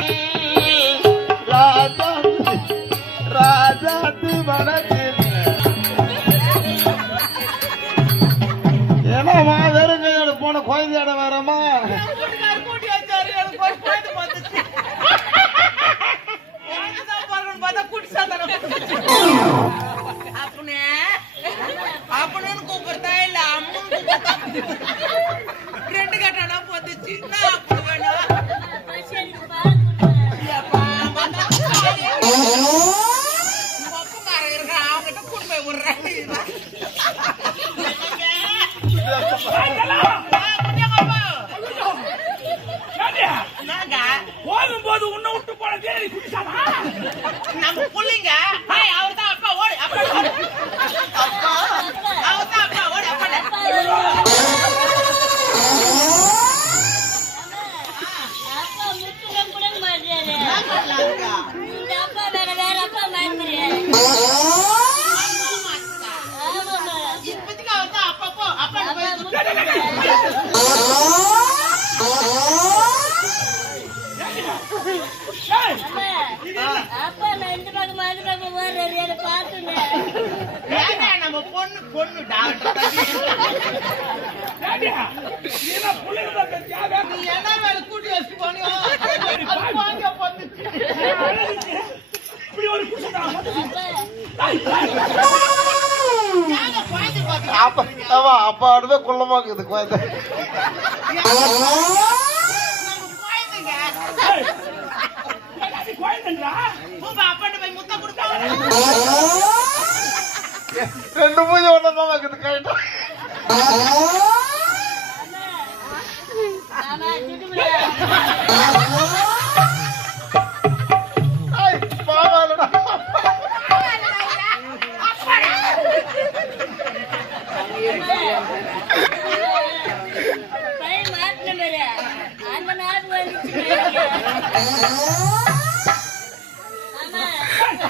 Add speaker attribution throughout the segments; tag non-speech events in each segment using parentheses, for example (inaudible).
Speaker 1: (laughs) என்னம்மா வெறும் கையோட போன கோயில் இடம் வேறம்மா பார்த்தா கூட்டி சாத்தான நம்ம பிள்ளைங்க அப்பா
Speaker 2: நான் இந்த பக்கம் அந்த பக்கம் ஓடுறாரு என்ன
Speaker 1: குள்ளமாக்குது குழந்தை
Speaker 3: பண்றா
Speaker 1: பூபா அப்பாட்ட போய் முத்த
Speaker 4: ரெண்டு பூஜை
Speaker 1: ஒண்ணு வைக்கிறது
Speaker 2: கரெக்டா Oh!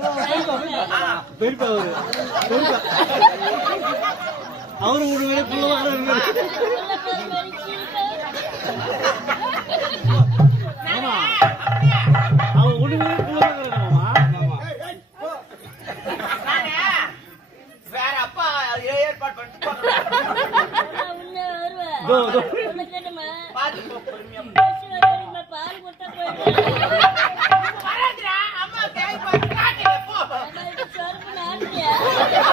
Speaker 2: பெரியப்பா அவரு
Speaker 1: பெரியப்பா
Speaker 4: அவரு ஒரு வேலை
Speaker 2: புள்ளவார ஆமா பால் கொடுத்தா
Speaker 4: Oh, (laughs)